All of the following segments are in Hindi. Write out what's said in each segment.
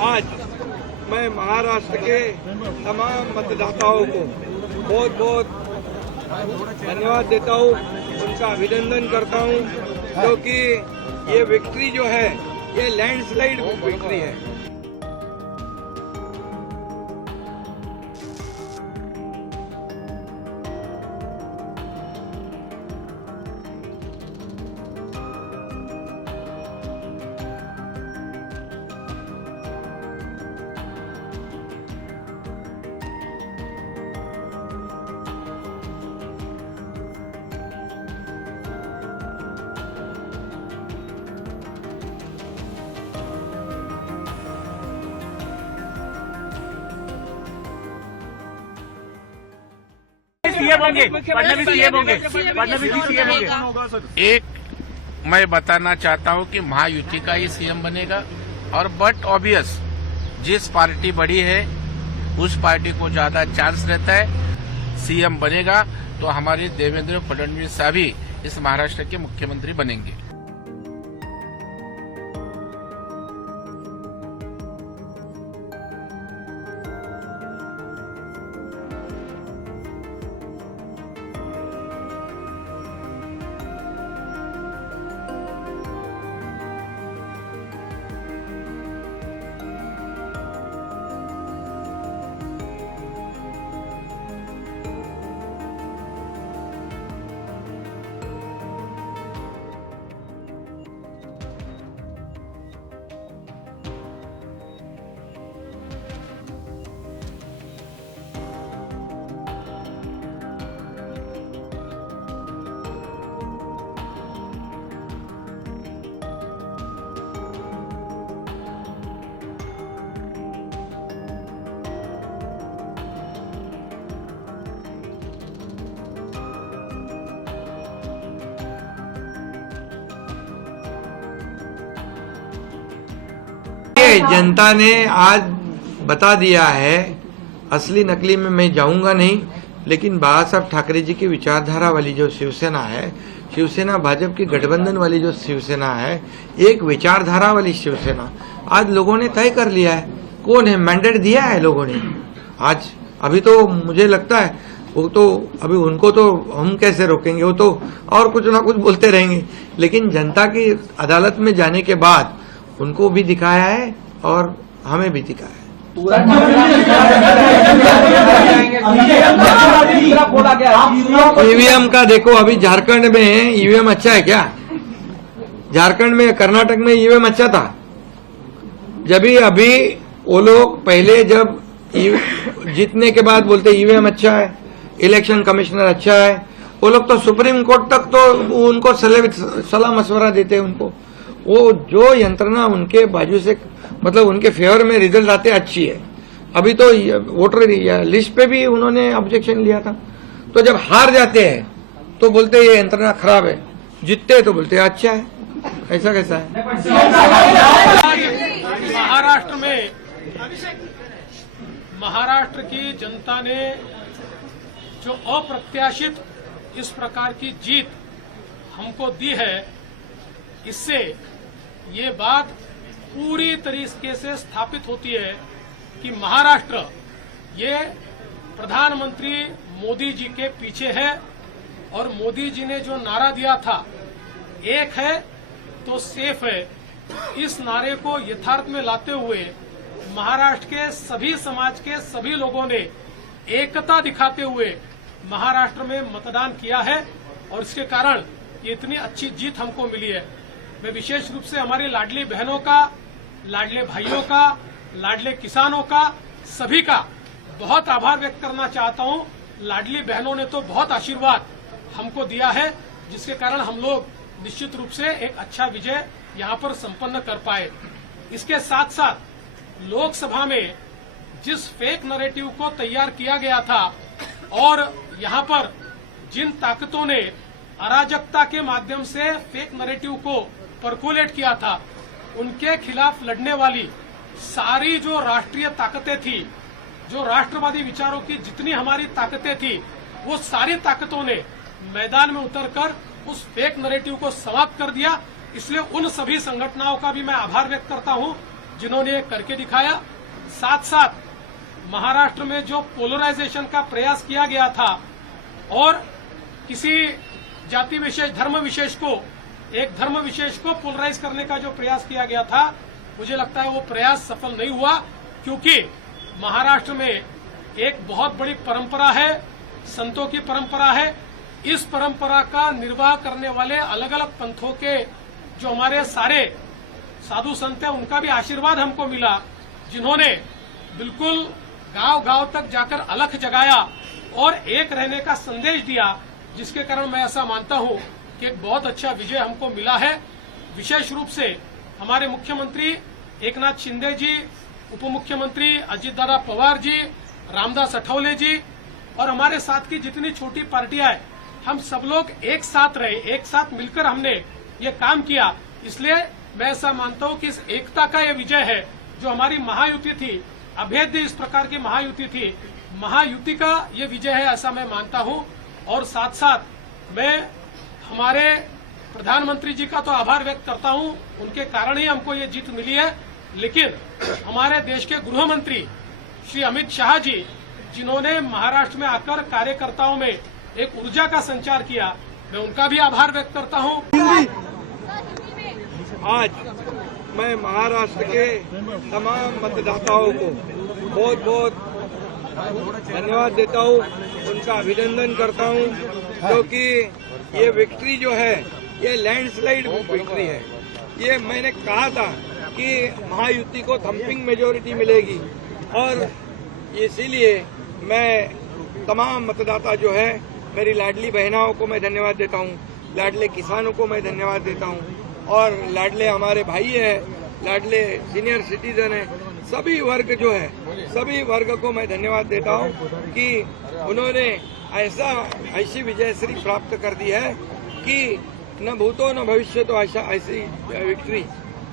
आज मैं महाराष्ट्र के तमाम मतदाताओं को बहुत बहुत धन्यवाद देता हूँ, उनका अभिनंदन करता हूँ, क्योंकि ये विक्ट्री जो है ये लैंडस्लाइड विक्ट्री है। सीएम होंगे, फडणवीस सीएम होंगे, फडणवीस जी सीएम होंगे। एक मैं बताना चाहता हूं कि महायुति का ही सीएम बनेगा, और बट ऑब्वियस जिस पार्टी बड़ी है उस पार्टी को ज्यादा चांस रहता है सीएम बनेगा, तो हमारे देवेंद्र फडणवीस साहब ही इस महाराष्ट्र के मुख्यमंत्री बनेंगे। जनता ने आज बता दिया है, असली नकली में मैं जाऊंगा नहीं, लेकिन बाला साहब ठाकरे जी की विचारधारा वाली जो शिवसेना है, शिवसेना भाजपा की गठबंधन वाली जो शिवसेना है, एक विचारधारा वाली शिवसेना आज लोगों ने तय कर लिया है। कौन है, मैंडेट दिया है लोगों ने आज। अभी तो मुझे लगता है वो तो अभी उनको तो हम कैसे रोकेंगे, वो तो और कुछ ना कुछ बोलते रहेंगे, लेकिन जनता की अदालत में जाने के बाद उनको भी दिखाया है और हमें भी दिखाया है। ईवीएम का देखो, अभी झारखंड में ईवीएम अच्छा है क्या? झारखंड में, कर्नाटक में ईवीएम अच्छा था। जब भी अभी वो लोग पहले जब जीतने के बाद बोलते ईवीएम अच्छा है, इलेक्शन कमिश्नर अच्छा है, वो लोग तो सुप्रीम कोर्ट तक तो उनको सलाह मशवरा देते हैं उनको। वो जो यंत्रणा उनके बाजू से, मतलब उनके फेवर में रिजल्ट आते अच्छी है। अभी तो वोटर लिस्ट पे भी उन्होंने ऑब्जेक्शन लिया था। तो जब हार जाते हैं तो बोलते ये यंत्रणा खराब है, जीतते तो बोलते अच्छा है। ऐसा कैसा है? महाराष्ट्र की जनता ने जो अप्रत्याशित इस प्रकार की जीत हमको दी है, इससे ये बात पूरी तरीके से स्थापित होती है कि महाराष्ट्र ये प्रधानमंत्री मोदी जी के पीछे है, और मोदी जी ने जो नारा दिया था, एक है तो सेफ है, इस नारे को यथार्थ में लाते हुए महाराष्ट्र के सभी समाज के सभी लोगों ने एकता दिखाते हुए महाराष्ट्र में मतदान किया है, और इसके कारण ये इतनी अच्छी जीत हमको मिली है। मैं विशेष रूप से हमारी लाडली बहनों का, लाडले भाइयों का, लाडले किसानों का, सभी का बहुत आभार व्यक्त करना चाहता हूं। लाडली बहनों ने तो बहुत आशीर्वाद हमको दिया है, जिसके कारण हम लोग निश्चित रूप से एक अच्छा विजय यहां पर संपन्न कर पाए। इसके साथ साथ लोकसभा में जिस फेक नैरेटिव को तैयार किया गया था, और यहां पर जिन ताकतों ने अराजकता के माध्यम से फेक नैरेटिव को परकोलेट किया था, उनके खिलाफ लड़ने वाली सारी जो राष्ट्रीय ताकतें थी, जो राष्ट्रवादी विचारों की जितनी हमारी ताकतें थी, वो सारी ताकतों ने मैदान में उतरकर उस फेक नैरेटिव को समाप्त कर दिया। इसलिए उन सभी संगठनों का भी मैं आभार व्यक्त करता हूं, जिन्होंने ये करके दिखाया। साथ साथ महाराष्ट्र में जो पोलराइजेशन का प्रयास किया गया था और किसी जाति विशेष, धर्म विशेष को, एक धर्म विशेष को पोलराइज करने का जो प्रयास किया गया था, मुझे लगता है वो प्रयास सफल नहीं हुआ, क्योंकि महाराष्ट्र में एक बहुत बड़ी परंपरा है, संतों की परंपरा है। इस परंपरा का निर्वाह करने वाले अलग अलग पंथों के जो हमारे सारे साधु संत हैं, उनका भी आशीर्वाद हमको मिला, जिन्होंने बिल्कुल गांव गांव तक जाकर अलख जगाया और एक रहने का संदेश दिया, जिसके कारण मैं ऐसा मानता हूं कि एक बहुत अच्छा विजय हमको मिला है। विशेष रूप से हमारे मुख्यमंत्री एकनाथ शिंदे जी, उप मुख्यमंत्री अजितदादा पवार जी, रामदास अठवले जी और हमारे साथ की जितनी छोटी पार्टियां हैं, हम सब लोग एक साथ रहे, एक साथ मिलकर हमने ये काम किया। इसलिए मैं ऐसा मानता हूं कि इस एकता का ये विजय है, जो हमारी महायुति थी, अभेद्य इस प्रकार की महायुति थी, महायुति का ये विजय है, ऐसा मैं मानता हूं। और साथ साथ मैं हमारे प्रधानमंत्री जी का तो आभार व्यक्त करता हूं, उनके कारण ही हमको ये जीत मिली है। लेकिन हमारे देश के गृह मंत्री श्री अमित शाह जी, जिन्होंने महाराष्ट्र में आकर कार्यकर्ताओं में एक ऊर्जा का संचार किया, मैं उनका भी आभार व्यक्त करता हूं। आज मैं महाराष्ट्र के तमाम मतदाताओं को बहुत बहुत धन्यवाद देता हूं, उनका अभिनंदन करता हूं, क्योंकि ये विक्ट्री जो है ये लैंडस्लाइड विक्ट्री है। ये मैंने कहा था कि महायुति को थम्पिंग मेजोरिटी मिलेगी, और इसीलिए मैं तमाम मतदाता जो है, मेरी लाडली बहनाओं को मैं धन्यवाद देता हूं, लाडले किसानों को मैं धन्यवाद देता हूं, और लाडले हमारे भाई हैं, लाडले सीनियर सिटीजन हैं, सभी वर्ग जो है, सभी वर्ग को मैं धन्यवाद देता हूं कि उन्होंने ऐसी विजयश्री प्राप्त कर दी है कि न भूतो न भविष्य तो ऐसी विक्ट्री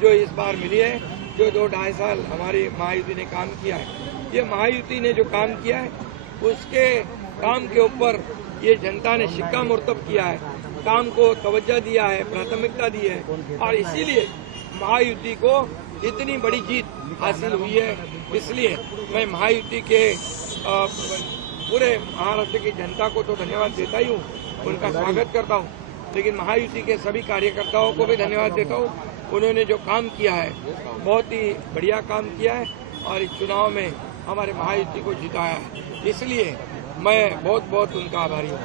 जो इस बार मिली है, जो 2-2.5 साल हमारी महायुति ने काम किया है। ये महायुति ने जो काम किया है, उसके काम के ऊपर ये जनता ने शिक्कामोर्तब किया है, काम को तवज्जो दिया है, प्राथमिकता दी है, और इसीलिए महायुति को इतनी बड़ी जीत हासिल हुई है। इसलिए मैं महायुति के पूरे महाराष्ट्र की जनता को तो धन्यवाद देता ही हूँ, उनका स्वागत करता हूँ, लेकिन महायुति के सभी कार्यकर्ताओं को भी धन्यवाद देता हूँ। उन्होंने जो काम किया है, बहुत ही बढ़िया काम किया है, और इस चुनाव में हमारे महायुति को जिताया है। इसलिए मैं बहुत बहुत उनका आभारी हूँ।